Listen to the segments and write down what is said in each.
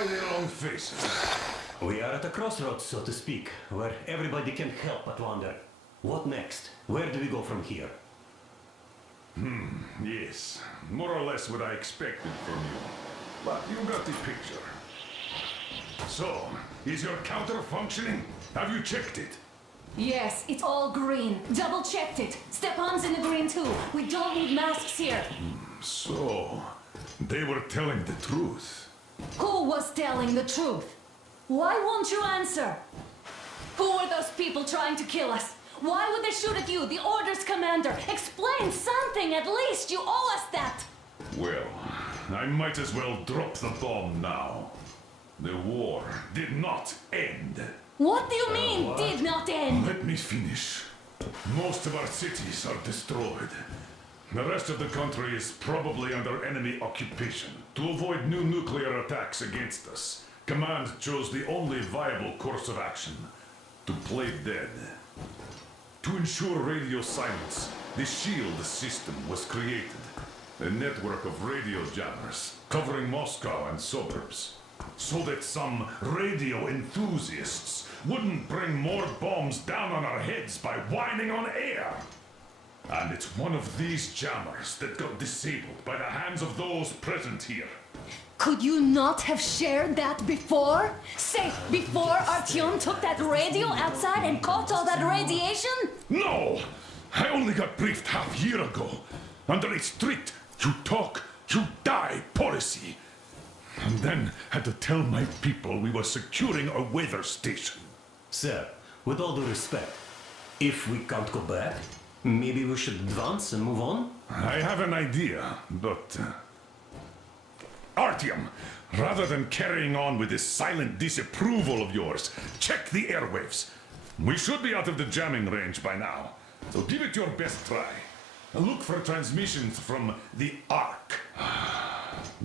Why the long faces? We are at a crossroads, so to speak, where everybody can help but wonder. What next? Where do we go from here? Yes, more or less what I expected from you. But you got the picture. So, is your counter functioning? Have you checked it? Yes, it's all green. Double checked it. Stepan's in the green too. We don't need masks here. So, they were telling the truth. Who was telling the truth? Why won't you answer? Who were those people trying to kill us? Why would they shoot at you, the Order's commander? Explain something, at least. You owe us that. Well, I might as well drop the bomb now. The war did not end. What do you mean, did not end? Let me finish. Most of our cities are destroyed. The rest of the country is probably under enemy occupation. To avoid new nuclear attacks against us, Command chose the only viable course of action: to play dead. To ensure radio silence, the SHIELD system was created. A network of radio jammers covering Moscow and suburbs. So that some radio enthusiasts wouldn't bring more bombs down on our heads by whining on air. And it's one of these jammers that got disabled by the hands of those present here. Could you not have shared that before? Say, before Artyom took that radio outside and caught all that radiation? No! I only got briefed half year ago. Under a strict you talk, you die policy. And then had to tell my people we were securing a weather station. Sir, with all due respect, if we can't go back, maybe we should advance and move on? I have an idea, but... Artyom, rather than carrying on with this silent disapproval of yours, check the airwaves. We should be out of the jamming range by now, so give it your best try. Look for transmissions from the Ark.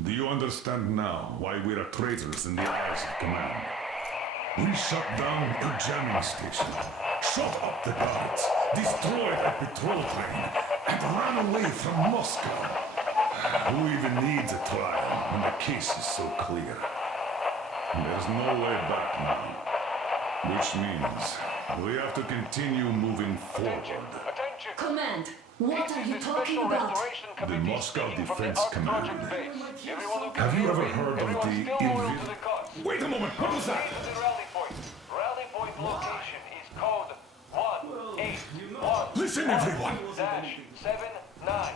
Do you understand now why we're traitors in the eyes of Command? We shut down a jamming station, shot up the guards, destroyed a patrol train, and ran away from Moscow. Who even needs a trial when the case is so clear? There's no way back now, which means we have to continue moving forward. Command, what are you talking about? The Moscow Defense Command. Have you ever heard of the Wait a moment, what was that? Rally point location is code 181. Listen, everyone! -79.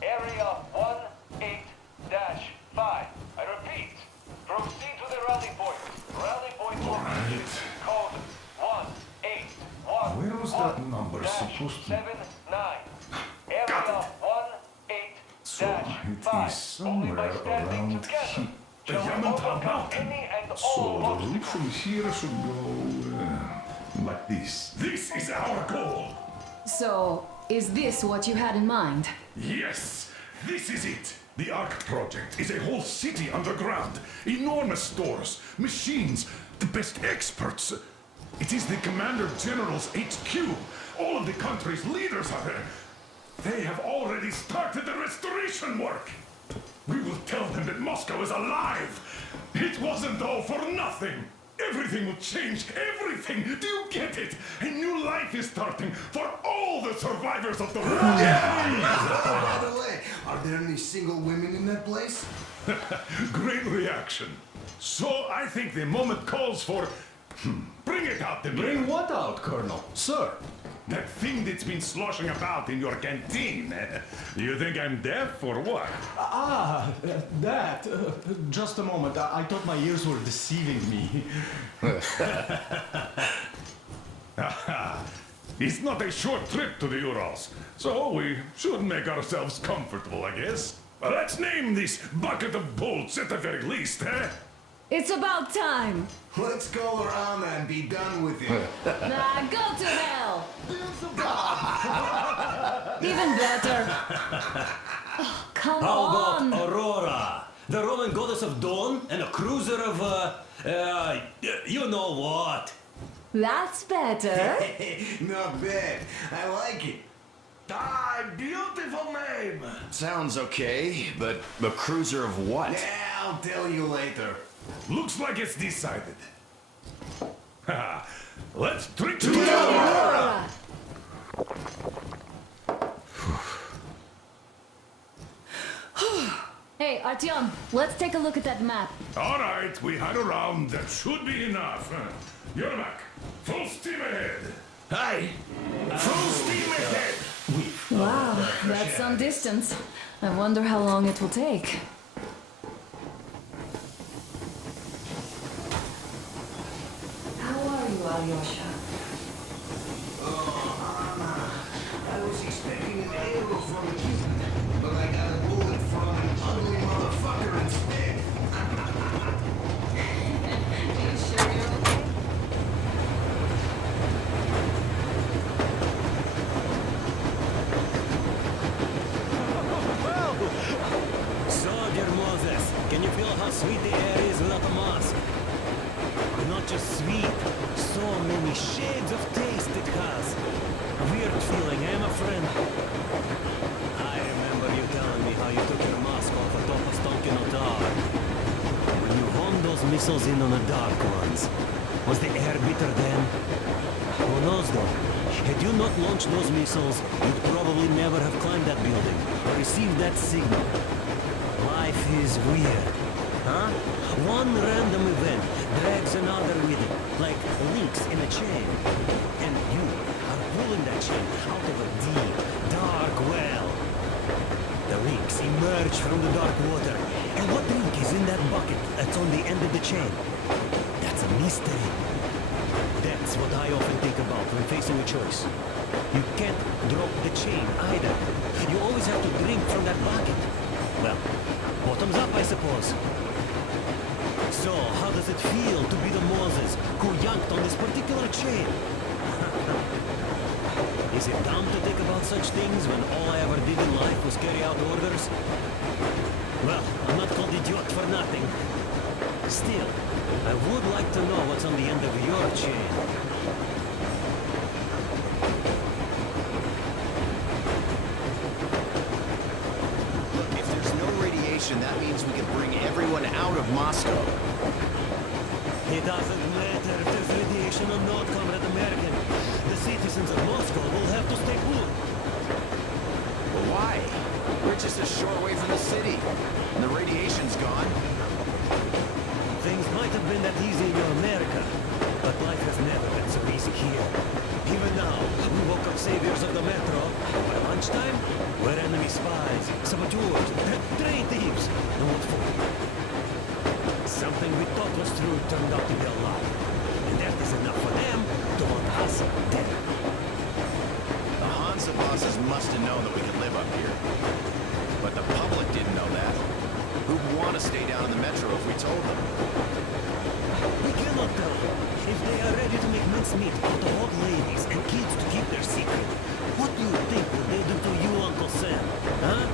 Area 18-5. I repeat, proceed to the rally point. Rally point location is code 181. Where was that number supposed to... 79. Got Area it. 18-5. So it is somewhere around here. The Yamantau Mountain. So the route from here should go like this. This is our goal. So, is this what you had in mind? Yes, this is it. The Ark project is a whole city underground. Enormous stores, machines, the best experts. It is the Commander General's HQ. All of the country's leaders are there. They have already started the restoration work. We will tell them that Moscow is alive. It wasn't all for nothing. Everything will change, everything! Do you get it? A new life is starting for all the survivors of the war! By the way, are there any single women in that place? Great reaction. So I think the moment calls for... Bring it out, Demir. Bring what out, Colonel? Sir? That thing that's been sloshing about in your canteen. You think I'm deaf or what? That. Just a moment. I thought my ears were deceiving me. It's not a short trip to the Urals, so we should make ourselves comfortable, I guess. Let's name this bucket of bolts at the very least, eh? It's about time. Let's call her Anna and be done with it. Nah, go to hell. Even better. Oh, come How on. about Aurora? The Roman goddess of dawn and a cruiser of, you know what? That's better. Not bad. I like it. Ah, beautiful name! Sounds okay, but a cruiser of what? Yeah, I'll tell you later. Looks like it's decided. Haha. Let's drink to Aurora! Aurora! Hey, Artyom, let's take a look at that map. All right, we had a round. That should be enough. Yermak, full steam ahead. Aye. Full steam ahead. Wow, that's some distance. I wonder how long it will take. How are you, Alyosha? I was expecting an arrow from a Cuban, but I got a bullet from an ugly motherfucker instead. Are you sure you're okay? So, dear Moses, can you feel how sweet the air is without a mask? Not just sweet, so many shades of taste it has. A weird feeling, eh, my friend? I remember you telling me how you took your mask off atop of Stonkin Otar. When you honed those missiles in on the dark ones, was the air bitter then? Who knows though? Had you not launched those missiles, you'd probably never have climbed that building or received that signal. Life is weird, huh? One random event drags another with it, like links in a chain. And you are pulling that chain out of a deep, dark well. The links emerge from the dark water. And what link is in that bucket that's on the end of the chain? That's a mystery. That's what I often think about when facing a choice. You can't drop the chain either. You always have to drink from that bucket. Well, bottoms up, I suppose. So, how does it feel to be the Moses who yanked on this particular chain? Is it dumb to think about such things when all I ever did in life was carry out orders? Well, I'm not called idiot for nothing. Still, I would like to know what's on the end of your chain. Look, if there's no radiation, that means we can bring everyone out of Moscow. It doesn't matter if there's radiation or not, Comrade American. The citizens of Moscow will have to stay put. But why? We're just a short way from the city. And the radiation's gone. Things might have been that easy in your America, but life has never been so easy here. Even now, we woke up saviors of the metro. By lunchtime, we're enemy spies, saboteurs, train thieves. And what for? Something we thought was true turned out to be a lie. And that is enough for them to want us dead. The Hansa bosses must have known that we could live up here. But the public didn't know that. Who'd want to stay down in the metro if we told them? We cannot tell them. If they are ready to make mincemeat out of old ladies and kids to keep their secret, what do you think will they do to you, Uncle Sam? Huh?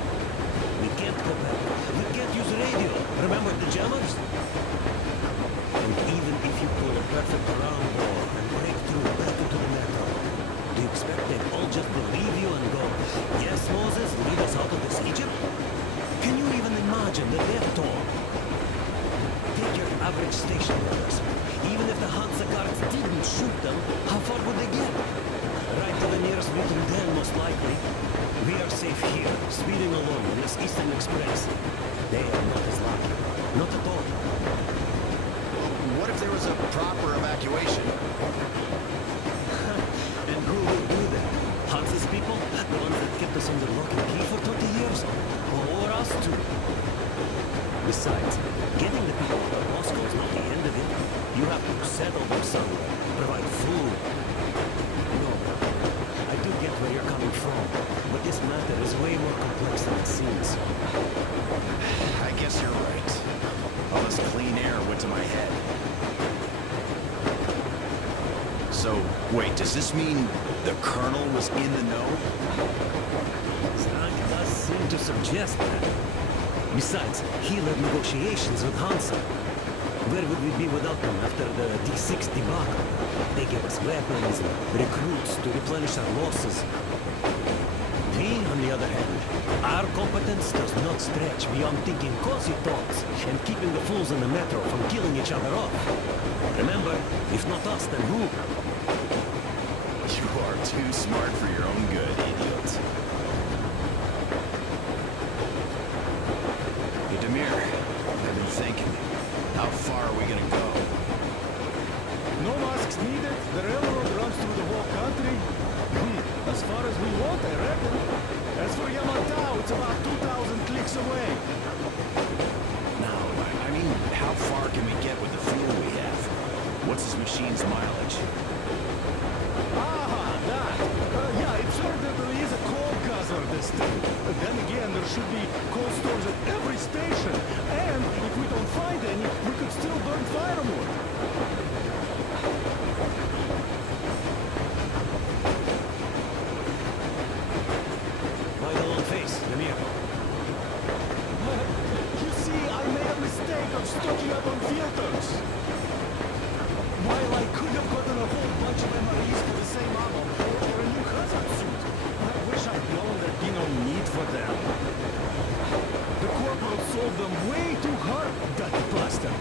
We can't go back. We can't use radio. Remember the jammers? And even if you pull a perfect round door and break through back into the metro, do you expect they'd all just believe you and go, yes, Moses, lead us out of this Egypt? Can you even imagine the death toll? Take your average station workers. Even if the Hansa guards didn't shoot them, how far would they get? Right to the nearest meeting den, most likely. We are safe here, speeding along in this Eastern Express. They are not as lucky. Not at all. What if there was a proper evacuation? And who will do that? Hansa's people? The ones that kept us under lock and key for 20 years? Or us too? Besides, getting the people out of Moscow is not the end of it. You have to settle them somewhere, provide food. No, I do get where you're coming from, but this matter is way more complex than it seems. I guess you're right. All this clean air went to my head. So, wait, does this mean the Colonel was in the know? Znak does seem to suggest that. Besides, he led negotiations with Hansa. Where would we be without them after the D6 debacle? They gave us weapons and recruits to replenish our losses. We, on the other hand, Our competence does not stretch beyond thinking cozy thoughts and keeping the fools in the metro from killing each other off. Remember, if not us, then who? You are too smart for your own good, idiots. Hey, Demir, I've been thinking. How far are we gonna go? No masks needed. The railroad runs through the whole country. As far as we want, I reckon. As for Yamantau, it's about 2,000 clicks away. No, I mean, how far can we get with the fuel we have? What's this machine's mileage? Ah, that. Yeah, it certainly is a coal guzzler, this thing. But then again, there should be coal stores at every station. And if we don't find any, we could still burn firewood. Why the long face, Demir? You see, I made a mistake of stocking up on filters. While I could have gotten a whole bunch of MREs for the same ammo, or a new hazard suit, I wish I'd known there'd be no need for them. The corporal sold them way too hard, that bastard.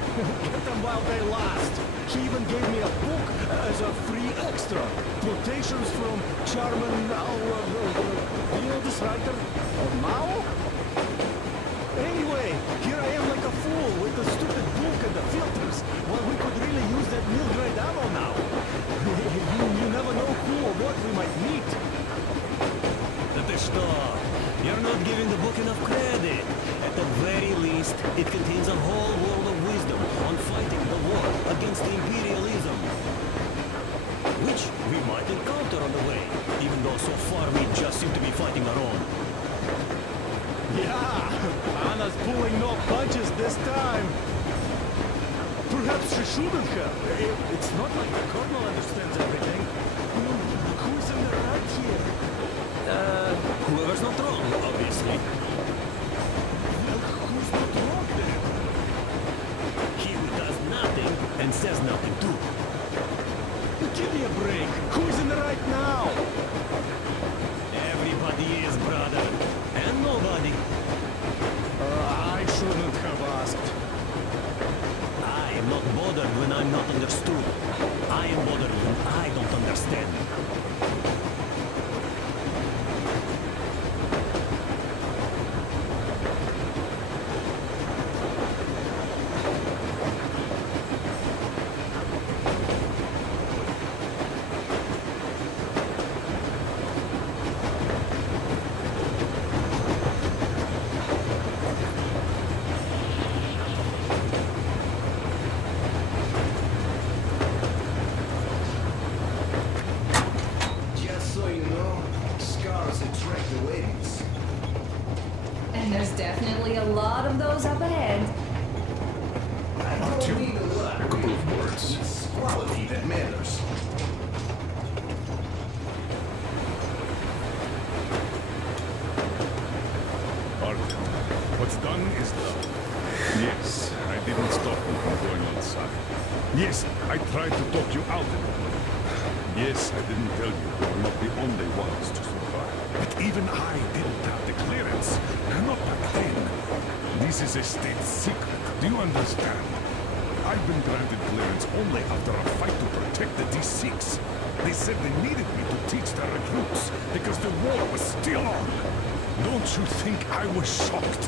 Get them while they last. He even gave me a book as a free extra. Quotations from Charman Mao. Do you know this writer? Mao? Anyway, here I am like a fool with the stupid book and the filters. Well, we could really use that mill-grade ammo now. you never know who or what we might meet. Ты что? You're not giving the book enough credit. At the very least, it contains a whole world of wisdom on fighting the war against imperialism. Which we might encounter on the way, even though so far we just seem to be fighting our own. Yeah, Anna's pulling no punches this time. Perhaps she shouldn't have. It's not like the Colonel understands everything. Who's in the right here? Whoever's not wrong, obviously. Well, who's not wrong then? He who does nothing and says nothing too. Give me a break. Who's in the right now? Everybody is, brother. And nobody. I shouldn't have asked. I am not bothered when I'm not understood. I am bothered when I don't understand. Just so you know, scars attract the waves. And there's definitely a lot of those up ahead. I don't need a lot. A couple of words. It's quality that matters. Artyom, what's done is done. Yes, I didn't stop you from going outside. Yes, I tried to talk you out of it. Yes, I didn't tell you you were not the only ones to survive. But even I didn't have the clearance. Not back then. This is a state secret. Do you understand? I've been granted clearance only after a fight to protect the D6. They said they needed me to teach their recruits because the war was still on. Don't you think I was shocked?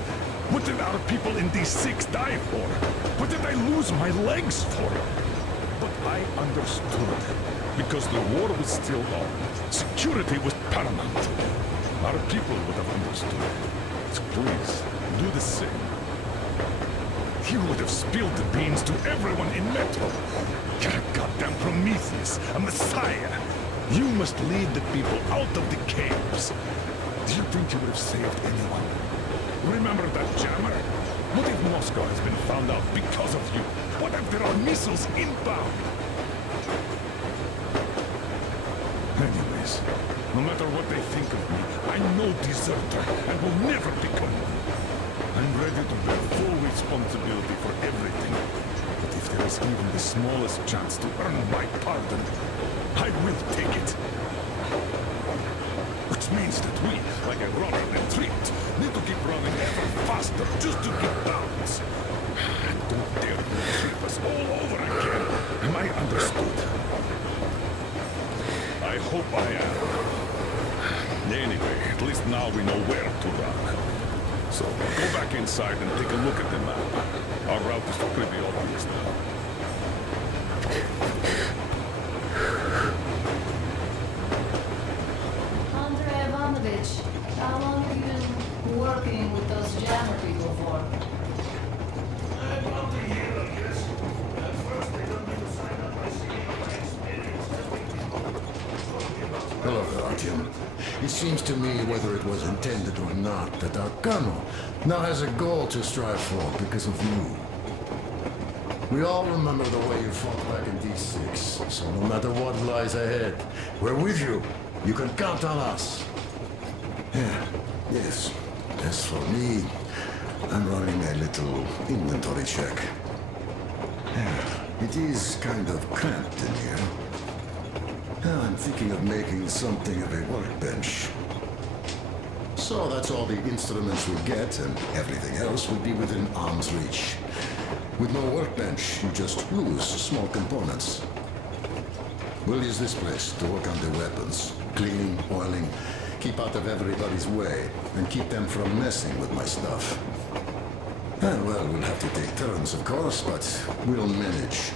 What did our people in D6 die for? What did I lose my legs for? But I understood. Because the war was still on. Security was paramount. Our people would have understood. So please, do the same. You would have spilled the beans to everyone in Metro. You're a goddamn Prometheus, a messiah. You must lead the people out of the caves. Do you think you would have saved anyone? Remember that jammer? What if Moscow has been found out because of you? What if there are missiles inbound? Anyways, no matter what they think of me, I'm no deserter and will never become one. I'm ready to bear full responsibility for everything. But if there is even the smallest chance to earn my pardon, I will take it. Which This means that we, like a runner retreat, need to keep running ever faster just to get balance. And don't dare to trip us all over again. Am I understood? I hope I am. Anyway, at least now we know where to run. So, go back inside and take a look at the map. Our route is pretty obvious now. Andrei Ivanovich, how long have you been working with those jammer people for? About a year, I guess. At first, they got me to sign up by saying my experience. Hello there, Artyom. It seems to me, whether it was intended or not, that our colonel now has a goal to strive for because of you. We all remember the way you fought back in D6, so no matter what lies ahead, we're with you. You can count on us. Yeah, yes. As for me, I'm running a little inventory check. Yeah, it is kind of cramped in here. I'm thinking of making something of a workbench. So that's all the instruments we get, and everything else would be within arm's reach. With no workbench, you just lose small components. We'll use this place to work on the weapons. Cleaning, oiling, keep out of everybody's way, and keep them from messing with my stuff. And well, we'll have to take turns, of course, but we'll manage.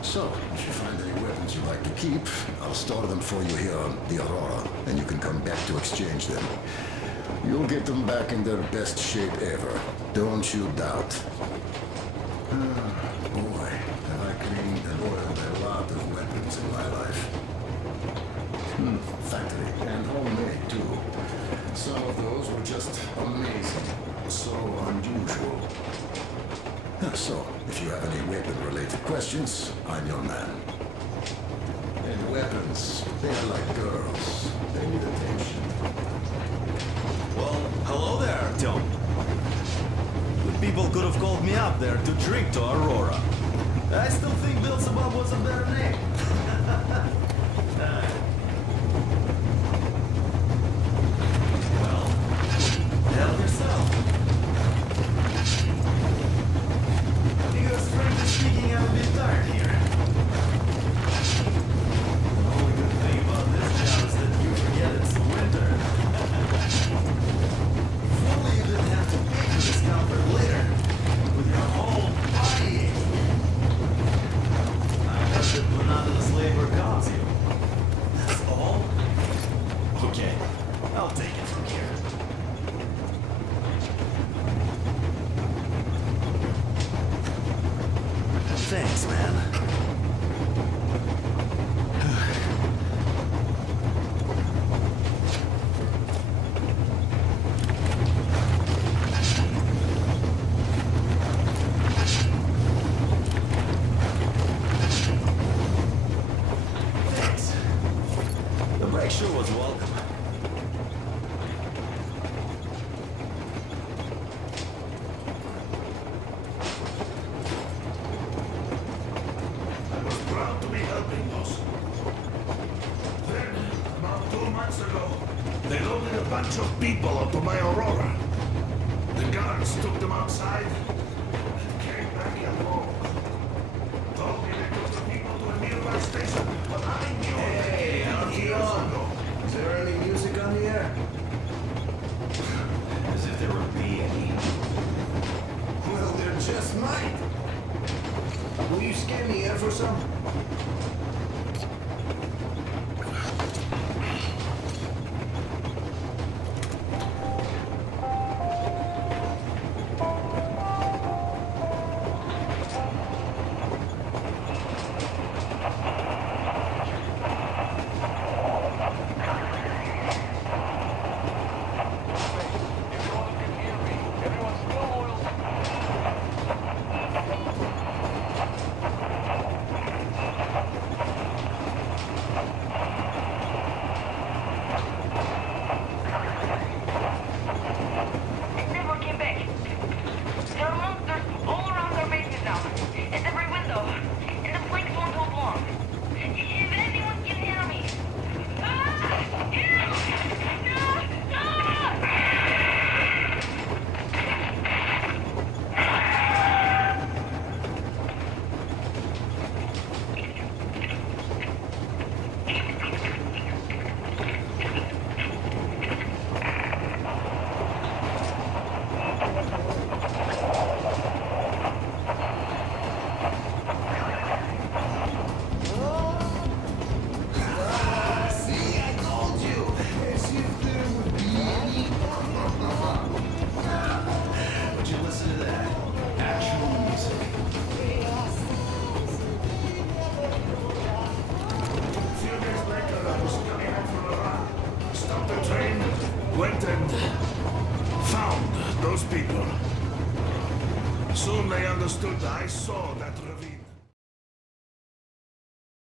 So, if you find any weapons you like to keep, I'll store them for you here on the Aurora, and you can come back to exchange them. You'll get them back in their best shape ever. Don't you doubt. Boy, have I cleaned and oiled a lot of weapons in my life. Factory and homemade, too. Some of those were just amazing. So unusual. So, if you have any weapon-related questions, I'm your man. And weapons, they're like girls. They need attention. Well, hello there, Artyom. The people could have called me up there to drink to Aurora. I still think Beelzebub was a better name. Well, help yourself. Because frankly speaking, I'm a bit tired here. The only good thing about this job is that you forget it's winter. If only you didn't have to pay for discomfort later, with your whole body aching. I heard that monotonous labor calms you. That's all? Okay, I'll take it from here. Thanks, man. Thanks. The break sure was welcome. I was proud to be helping, boss. Then, about 2 months ago, they loaded a bunch of people onto my Aurora. The guards took them outside and came back alone. Told me they took the people to a nearby station, but I knew they years ago. Is there any music on the air? As if there would be any. Well, there just might. Will you scan the air for some? Everyone can hear me. Everyone's still loyal. I saw that